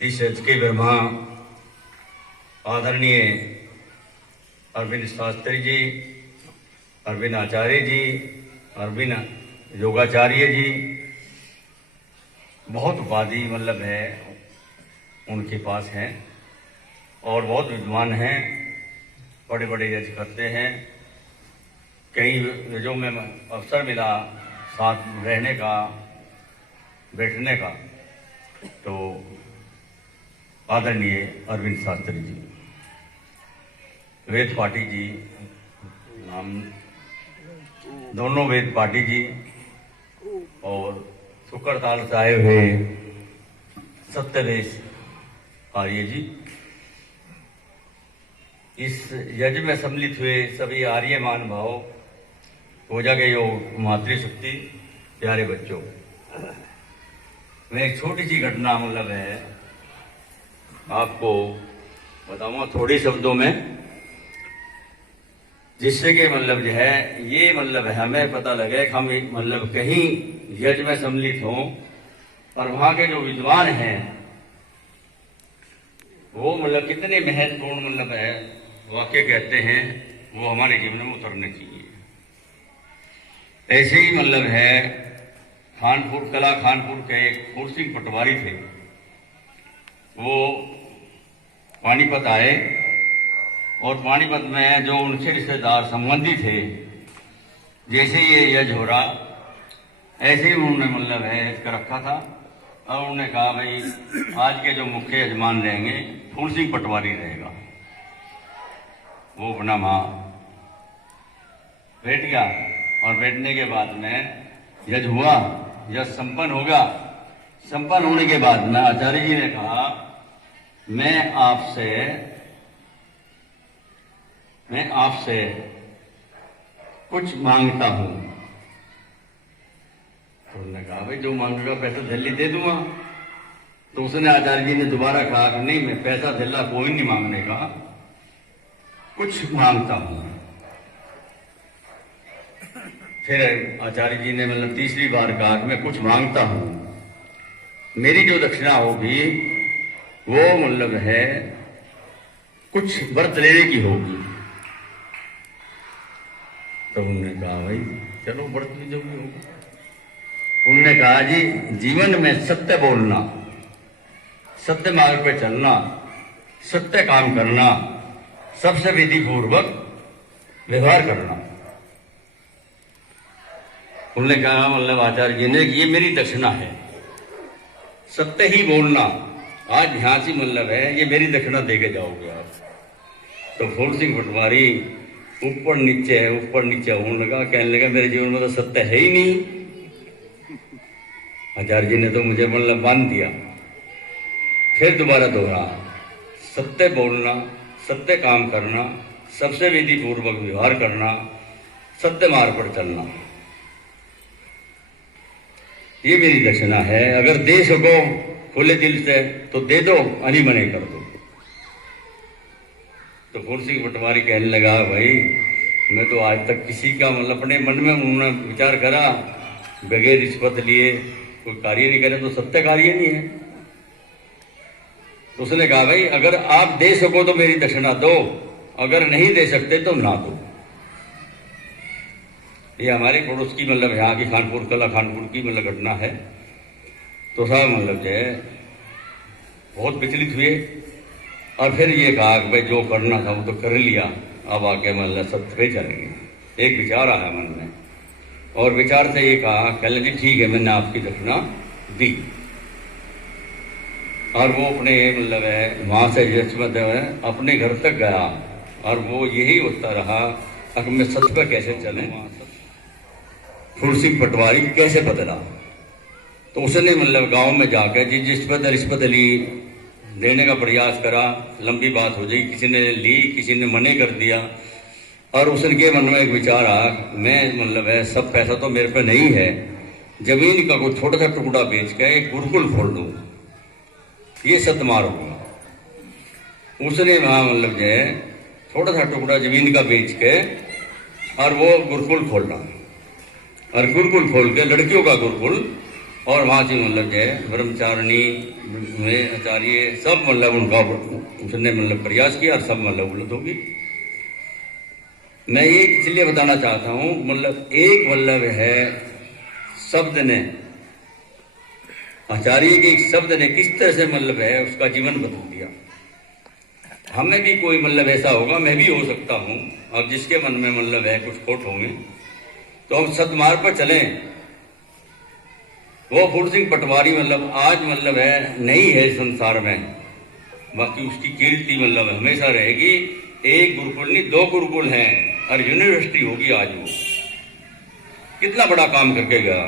इस रज के ब्रह्मा आदरणीय अरविंद शास्त्री जी, अरविंद आचार्य जी, अरविंद योगाचार्य जी, बहुत उपाधि मतलब है उनके पास हैं और बहुत विद्वान हैं, बड़े बड़े यज्ञ करते हैं। कई यज्ञों में अवसर मिला साथ रहने का, बैठने का, तो आदरणीय अरविंद शास्त्री जी, वेद पाठी जी, नाम दोनों वेद पाठी जी और शुक्रताल से आए हुए सत्यदेश आर्य जी, इस यज्ञ में सम्मिलित हुए सभी आर्य मान भाव, पूजा के योग, मातृशक्ति, प्यारे बच्चों, मैं एक छोटी सी घटना मतलब है आपको बताऊंगा थोड़े शब्दों में, जिससे कि मतलब जो है ये मतलब है हमें पता लगे कि हम मतलब कहीं यज्ञ में सम्मिलित हों और वहां के जो विद्वान हैं वो मतलब कितने महत्वपूर्ण मतलब है वाक्य कहते हैं, वो हमारे जीवन में उतरने चाहिए। ऐसे ही मतलब है खानपुर के एक फूल सिंह पटवारी थे, वो पानीपत आए और पानीपत में जो उनसे रिश्तेदार संबंधी थे, जैसे ये यज्ञ हो रहा ऐसे ही उन्होंने मतलब है इसका रखा था और उन्होंने कहा भाई आज के जो मुख्य यजमान रहेंगे फूल सिंह पटवारी रहेगा। वो अपना माँ बैठ गया और बैठने के बाद में यज्ञ हुआ, यज्ञ संपन्न होगा। संपन्न होने के बाद में आचार्य जी ने कहा मैं आपसे कुछ मांगता हूं। तो उन्होंने कहा भाई जो मांगेगा पैसा दिल्ली दे दूंगा। तो उसने आचार्य जी ने दोबारा कहा कि नहीं, मैं पैसा दिल्ला कोई नहीं मांगने का, कुछ मांगता हूं। फिर आचार्य जी ने मतलब तीसरी बार कहा कि मैं कुछ मांगता हूं, मेरी जो दक्षिणा होगी वो मतलब है कुछ व्रत लेने की होगी। तो उन्होंने कहा भाई चलो व्रत भी जो भी होगा। उन्होंने कहा जी जीवन में सत्य बोलना, सत्य मार्ग पे चलना, सत्य काम करना, सबसे विधि पूर्वक व्यवहार करना। उन्होंने कहा मतलब आचार्य जी ने ये मेरी दक्षिणा है, सत्य ही बोलना। आज ध्यान से मतलब है ये मेरी दक्षिणा दे के जाओगे आप। तो फूल सिंह पटवारी ऊपर नीचे होने लगा, कहने लगा मेरे जीवन में तो सत्य है ही नहीं। आचार्य जी ने तो मुझे मतलब बांध दिया। फिर दोबारा दोहरा, सत्य बोलना, सत्य काम करना, सबसे विधि पूर्वक व्यवहार करना, सत्य मार्ग पर चलना, ये मेरी दक्षिणा है। अगर दे सको खुले दिल से तो दे दो, अनी मने कर दो। तो फूल सिंह पटवारी कहने लगा भाई मैं तो आज तक किसी का मतलब अपने मन में उन्होंने विचार करा बगैर रिश्वत लिए कोई कार्य नहीं करे तो सत्य कार्य नहीं है। तो उसने कहा भाई अगर आप दे सको तो मेरी दक्षिणा दो, अगर नहीं दे सकते तो ना दो। ये हमारे पड़ोस की मतलब यहाँ की खानपुर की मतलब घटना है। तो साहब मतलब जो है बहुत विचलित हुए और फिर ये कहा कि भाई जो करना था वो तो कर लिया, अब आके मतलब सत्य पे चलेंगे। एक विचार आया मन में और विचार से ये कहा कल जी ठीक है मैंने आपकी दक्षिणा दी। और वो अपने मतलब है वहां से जसमत अपने घर तक गया और वो यही होता रहा कि मैं सत्य पे कैसे चले। फूल सिंह पटवारी कैसे बदला, तो उसने मतलब गांव में जाकर जिस पर रिश्वत ली देने का प्रयास करा, लंबी बात हो जाएगी, किसी ने ली किसी ने मने कर दिया। और उसके मन में एक विचार आया मैं मतलब है सब पैसा तो मेरे पे नहीं है, जमीन का कोई छोटा सा टुकड़ा बेच के एक गुरुकुल खोल दूं, ये सतमार होगा। उसने वहां मतलब जो है थोड़ा सा टुकड़ा जमीन का बेच के और वो गुरुकुल खोलना, और गुरुकुल खोल के लड़कियों का गुरुकुल और वहाँ से मतलब जो है ब्रह्मचारिणी में आचार्य सब मतलब उनका उसने मतलब प्रयास किया और सब मतलब उपलब्ध होगी। मैं ये इसलिए बताना चाहता हूँ मतलब एक मतलब है शब्द ने, आचार्य के एक शब्द ने किस तरह से मतलब है उसका जीवन बदल दिया। हमें भी कोई मतलब ऐसा होगा, मैं भी हो सकता हूँ, अब जिसके मन में मतलब है कुछ खोट होंगे तो हम सदमार्ग पर चलें। वो फूल सिंह पटवारी मतलब आज मतलब है नहीं है संसार में, बाकी उसकी कीर्ति मतलब हमेशा रहेगी। एक गुरुकुल नहीं, 2 गुरुकुल हैं और यूनिवर्सिटी होगी। आज वो कितना बड़ा काम करके गया।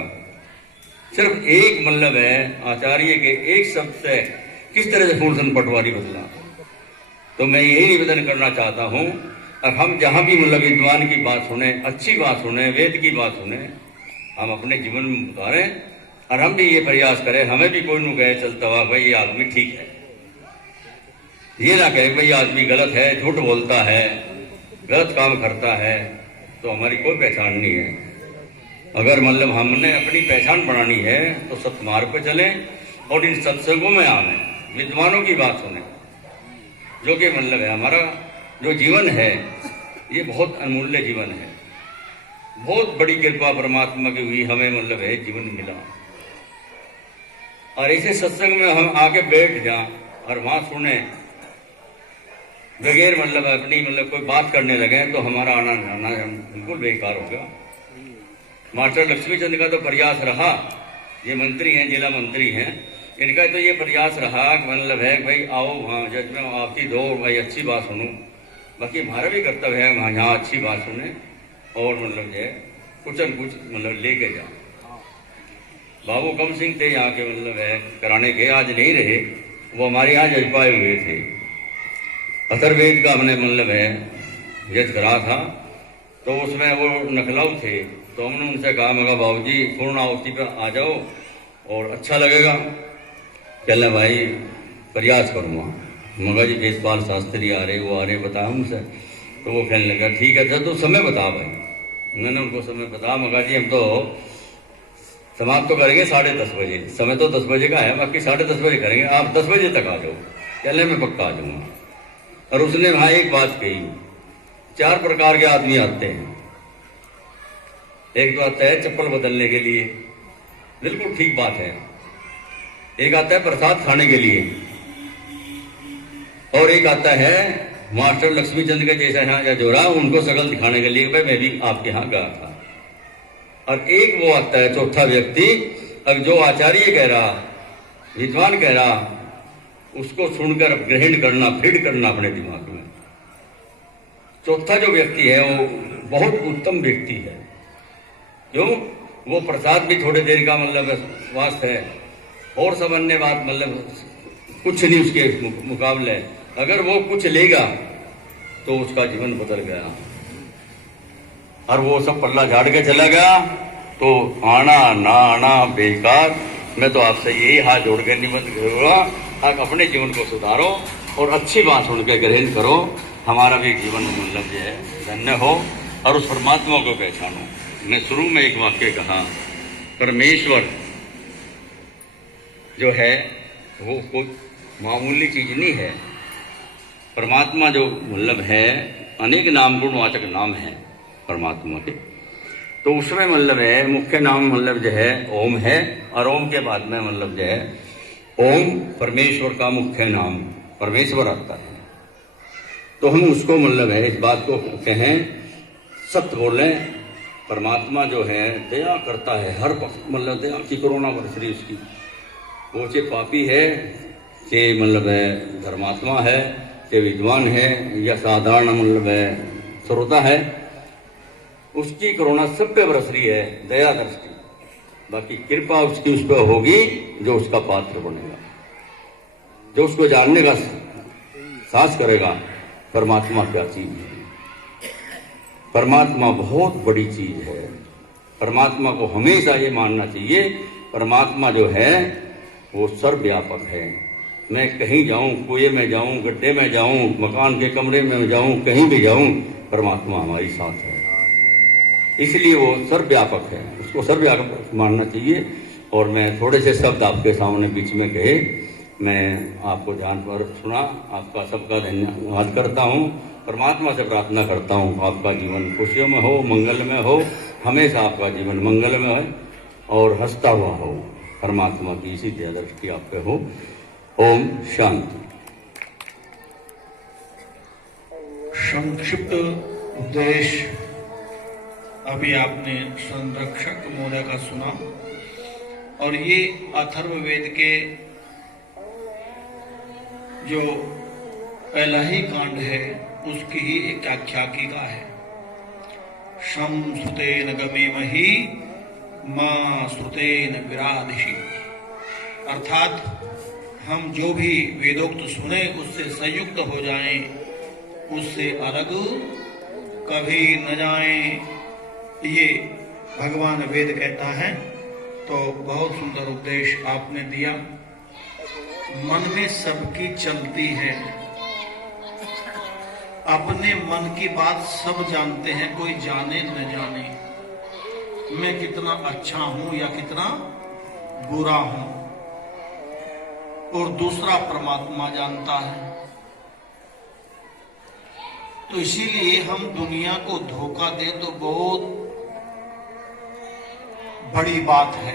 सिर्फ एक मतलब है आचार्य के एक शब्द से किस तरह से फूल सिंह पटवारी बदला। तो मैं यही निवेदन करना चाहता हूँ, अब हम जहाँ भी मतलब विद्वान की बात सुने, अच्छी बात सुने, वेद की बात सुने, हम अपने जीवन में उतारें और हम भी ये प्रयास करें। हमें भी कोई न कहे चलता हुआ भाई ये आदमी ठीक है, ये ना कहे भाई आदमी गलत है, झूठ बोलता है, गलत काम करता है, तो हमारी कोई पहचान नहीं है। अगर मतलब हमने अपनी पहचान बनानी है तो सत्मार्ग पर चलें और इन सत्संगों में आवे, विद्वानों की बात सुने। जो कि मतलब है हमारा जो जीवन है ये बहुत अनमूल्य जीवन है, बहुत बड़ी कृपा परमात्मा की हुई, हमें मतलब है जीवन मिला। और ऐसे सत्संग में हम आके बैठ जाएं और वहां सुने बगैर मतलब अपनी मतलब कोई बात करने लगे तो हमारा आना जाना बिल्कुल बेकार होगा। मास्टर लक्ष्मीचंद का तो प्रयास रहा, ये मंत्री हैं, जिला मंत्री हैं, इनका तो ये प्रयास रहा मतलब है भाई आओ वहाँ जज में आपकी दो भाई अच्छी बात सुनो। बाकी हमारा भी कर्तव्य है वहाँ यहाँ अच्छी बात सुने और मतलब जो है कुछ न कुछ मतलब लेके जाओ। बाबू कम सिंह थे यहाँ के मतलब है कराने के, आज नहीं रहे, वो हमारे यहाँ जजपाए हुए थे। अथर्ववेद का हमने मतलब है जज करा था, तो उसमें वो नखलाऊ थे, तो हमने उनसे कहा मगा बाबू जी पूर्ण आहुति पर आ जाओ और अच्छा लगेगा। कहना भाई प्रयास करूँगा। मगा जी वेदपाल शास्त्री आ रहे, वो आ रहे, बता हमसे। तो वो कहने लगा ठीक है तो समय बता भाई। मैंने उनको समय बता, मगा जी हम तो समाप्त तो करेंगे 10:30 बजे, समय तो 10 बजे का है, बाकी 10:30 बजे करेंगे, आप 10 बजे तक आ जाओ। कहने मैं पक्का आ जाऊँगा। और उसने वहाँ एक बात कही, 4 प्रकार के आदमी आते हैं। एक तो आता है चप्पल बदलने के लिए, बिल्कुल ठीक बात है। एक आता है प्रसाद खाने के लिए, और एक आता है मास्टर लक्ष्मीचंद के जैसा यहाँ या जोरा उनको शकल दिखाने के लिए भाई मैं भी आपके यहाँ गया था। और एक वो आता है चौथा व्यक्ति, अब जो आचार्य कह रहा, विद्वान कह रहा, उसको सुनकर ग्रहण करना, फीड करना अपने दिमाग में। चौथा जो व्यक्ति है वो बहुत उत्तम व्यक्ति है। क्यों? वो प्रसाद भी थोड़ी देर का मतलब वास्ते है और सब अन्य बात मतलब कुछ नहीं उसके मुकाबले। अगर वो कुछ लेगा तो उसका जीवन बदल गया, और वो सब पल्ला झाड़ के चला गया तो आना ना आना बेकार। मैं तो आपसे यही हाथ जोड़ के निवेदन करूँगा, आप अपने जीवन को सुधारो और अच्छी बात सुन के ग्रहण करो, हमारा भी जीवन मतलब जो है धन्य हो और उस परमात्मा को पहचानो। मैं शुरू में एक वाक्य कहा, परमेश्वर जो है वो कोई मामूली चीज नहीं है। परमात्मा जो मतलब है अनेक नाम गुणवाचक नाम है परमात्मा के, तो उसमें मतलब है मुख्य नाम मतलब जो है ओम है, और ओम के बाद में मतलब जो है ओम परमेश्वर का मुख्य नाम परमेश्वर आता है। तो हम उसको मतलब है इस बात को कहें, सत्य बोलें। परमात्मा जो है दया करता है हर मतलब दया की कोरोना बरसरी उसकी। वो चाहे पापी है, चाहे मतलब है धर्मात्मा है, चाहे विद्वान है या साधारण मतलब है श्रोता है, उसकी करुणा सब पे बरस रही है, दया दृष्टि। बाकी कृपा उसकी उस पर होगी जो उसका पात्र बनेगा, जो उसको जानने का साहस करेगा परमात्मा क्या चीज है। परमात्मा बहुत बड़ी चीज है। परमात्मा को हमेशा ये मानना चाहिए, परमात्मा जो है वो सर्वव्यापक है। मैं कहीं जाऊं, कुएं में जाऊं, गड्ढे में जाऊं, मकान के कमरे में जाऊं, कहीं भी जाऊं, परमात्मा हमारी साथ है। इसलिए वो सर्वव्यापक है, उसको सर्वव्यापक मानना चाहिए। और मैं थोड़े से शब्द आपके सामने बीच में कहे, मैं आपको ध्यान पर सुना। आपका सबका धन्यवाद करता हूँ। परमात्मा से प्रार्थना करता हूँ आपका जीवन खुशियों में हो, मंगल में हो, हमेशा आपका जीवन मंगल में हो और हंसता हुआ हो। परमात्मा की इसी दया दृष्टि आप पे हो। ओम शांति। संक्षिप्त उपदेश अभी आपने संरक्षक महोदय का सुना, और ये अथर्ववेद के जो पहला ही कांड है उसकी ही एक आख्यायिका है। शं सुतेन गमेमहि मां सुतेन विरादिषि, अर्थात हम जो भी वेदोक्त सुने उससे संयुक्त हो जाएं, उससे अलग कभी न जाएं, ये भगवान वेद कहता है। तो बहुत सुंदर उपदेश आपने दिया। मन में सबकी चलती है, अपने मन की बात सब जानते हैं, कोई जाने न जाने मैं कितना अच्छा हूं या कितना बुरा हूं, और दूसरा परमात्मा जानता है। तो इसीलिए हम दुनिया को धोखा दें तो बहुत बड़ी बात है,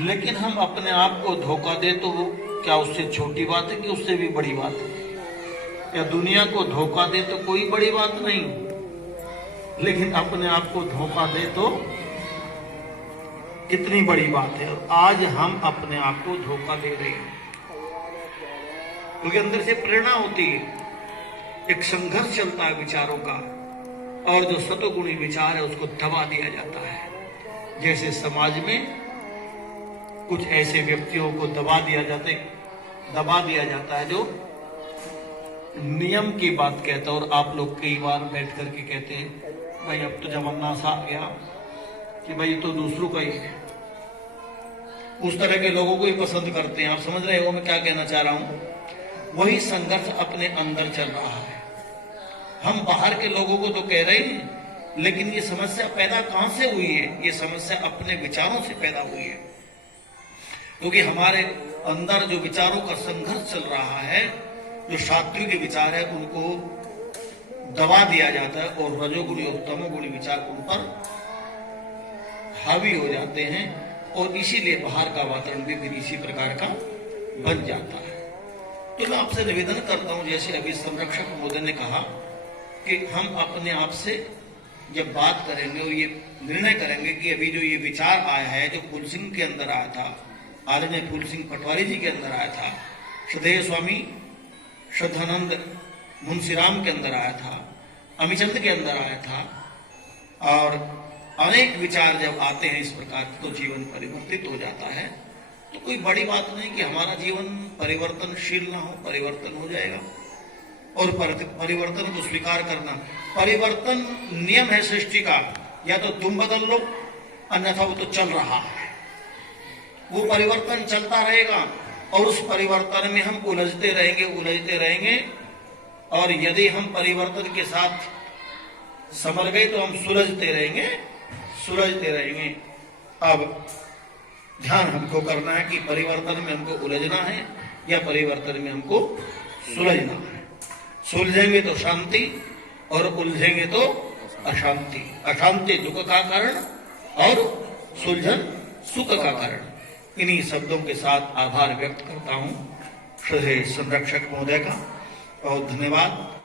लेकिन हम अपने आप को धोखा दें तो वो क्या उससे छोटी बात है कि उससे भी बड़ी बात है? या दुनिया को धोखा दे तो कोई बड़ी बात नहीं, लेकिन अपने आप को धोखा दे तो कितनी बड़ी बात है। और आज हम अपने आप को धोखा दे रहे हैं, क्योंकि अंदर से प्रेरणा होती है, एक संघर्ष चलता है विचारों का, और जो सतोगुणी विचार है उसको दबा दिया जाता है। जैसे समाज में कुछ ऐसे व्यक्तियों को दबा दिया जाता है जो नियम की बात कहता है। और आप लोग कई बार बैठ करके कहते हैं भाई अब तो जमाना सा आ गया कि भाई तो दूसरों का ही है, उस तरह के लोगों को ही पसंद करते हैं। आप समझ रहे हो मैं क्या कहना चाह रहा हूं? वही संघर्ष अपने अंदर चल रहा है। हम बाहर के लोगों को तो कह रहे हैं, लेकिन ये समस्या पैदा कहां से हुई है? ये समस्या अपने विचारों से पैदा हुई है, क्योंकि हमारे अंदर जो विचारों का संघर्ष चल रहा है, जो सात्विक विचार है उनको दबा दिया जाता है, और रजोगुणी और तमोगुणी विचार उन पर हावी हो जाते हैं, और इसीलिए बाहर का वातावरण भी फिर इसी प्रकार का बन जाता है। तो मैं आपसे निवेदन करता हूं, जैसे अभी संरक्षक महोदय ने कहा कि हम अपने आप से जब बात करेंगे और ये निर्णय करेंगे कि अभी जो ये विचार आया है, जो फूल सिंह के अंदर आया था, आदरणीय फूल सिंह पटवारी जी के अंदर आया था, श्रद्धेय स्वामी श्रद्धानंद मुंशीराम के अंदर आया था, अमीचंद के अंदर आया था, और अनेक विचार जब आते हैं इस प्रकार तो जीवन परिवर्तित हो जाता है। तो कोई बड़ी बात नहीं कि हमारा जीवन परिवर्तनशील ना हो, परिवर्तन हो जाएगा। और परिवर्तन को स्वीकार करना, परिवर्तन नियम है सृष्टि का, या तो तुम बदल लो अन्यथा वो तो चल रहा है, वो परिवर्तन चलता रहेगा, और उस परिवर्तन में हम उलझते रहेंगे, और यदि हम परिवर्तन के साथ संभल गए तो हम सुलझते रहेंगे। अब ध्यान हमको करना है कि परिवर्तन में हमको उलझना है या परिवर्तन में हमको सुलझना है। सुलझेंगे तो शांति, और उलझेंगे तो अशांति। अशांति दुख का कारण और सुलझन सुख का कारण। इन्हीं शब्दों के साथ आभार व्यक्त करता हूं श्रद्धेय संरक्षक महोदय का। बहुत धन्यवाद।